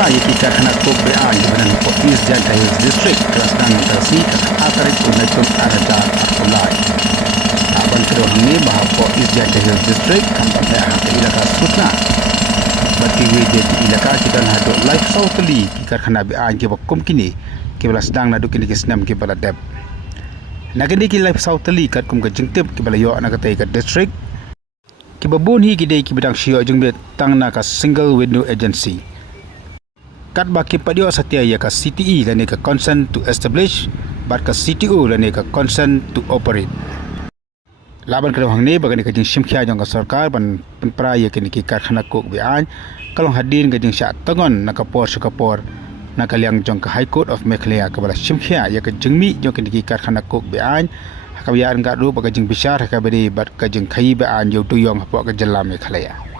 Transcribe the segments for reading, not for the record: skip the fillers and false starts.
Pra yaki karkhana kok be'an jibran po East Delta Hills District kerasdan tersi akarit unaitum arada akulai. Aban kero hangi bahwa po East Delta Hills District kampak be'an ke ilaka sutna. Bati wede ki ilaka kita hadok life southly ki karkhana be'an jibakum kini kibala sedang naduk kini kisnam kibala dep. Nagandi ki life southly kat kum ke jengtip kibala yo anakatai ke district. Kibabun hi kidai ki bidang shio jengbet tang na ka single window agency. Kat baki padio satia ya ka CTE lane ka consent to establish bat ka CTO lane ka consent to operate. Laban kada hangne bagani ka jing simkhya jong ka sarkar ban pra ya kini ki karkhana kok bian kalong hadin ka jing sya tangon na ka por sakapor na kalyang jong ka High Court of Meghalaya ka bala simkhya ya ka jingmi jong kini ki karkhana kok bian ka bian ka ru ka jing bisar ka bari bat ka jing khai bian yo tuyong hapo ka jalla Meghalaya.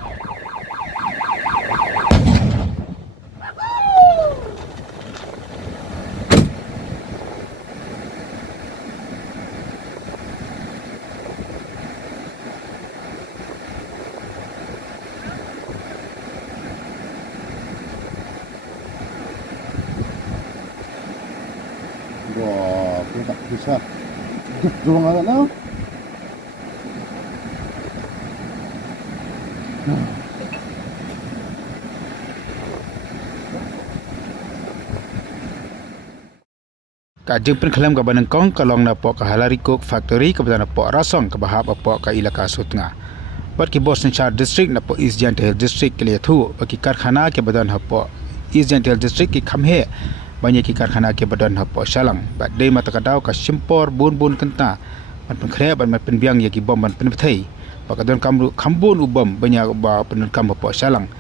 Wah, tak bisa. Dorong agak now. Kajeng penkelam ka banengkong kalong na po ka Halarikok Factory ka badana po rasong ka bahap po ka ilaka sutnga. Bat ki Boston Shire District na po East Delta Hills District ke liathu bagi karkhana ke badan po East Delta Hills District ki kamhe banyak ki karkhana ke badan hapo shalang bat dei mata kadau ka simpor bun kenta ban penkhre ban penbiang ya ki bom ban penthei bakadon kambun ubam banyak ba penkam hapo shalang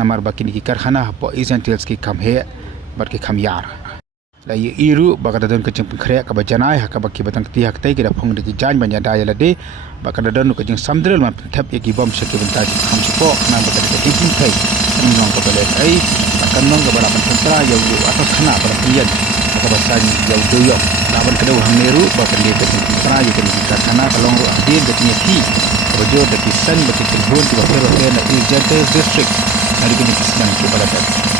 namar bakini ki karkhana hapo East Delta Hills ki kamhe bat ki kamyar la ye iru bakadon kecing penkhre ka bajanai ha ka baki batang ti hak tai ki da phong de ki jan banya da ya lade bakadon ka jing samdrel man thap ya ki bom seki benta ki kham sipo na bakadon ki tin thai nong ka bale ai akan nong kepada pentra yang di atas kena pada pilihan atau bahasa yang doyok lawan kedua hangeru bahkan dia pentra yang kita kena kalong ru adil katanya ki baju dari san bagi telefon di bawah hotel di Delta District hari ini sedang coba datang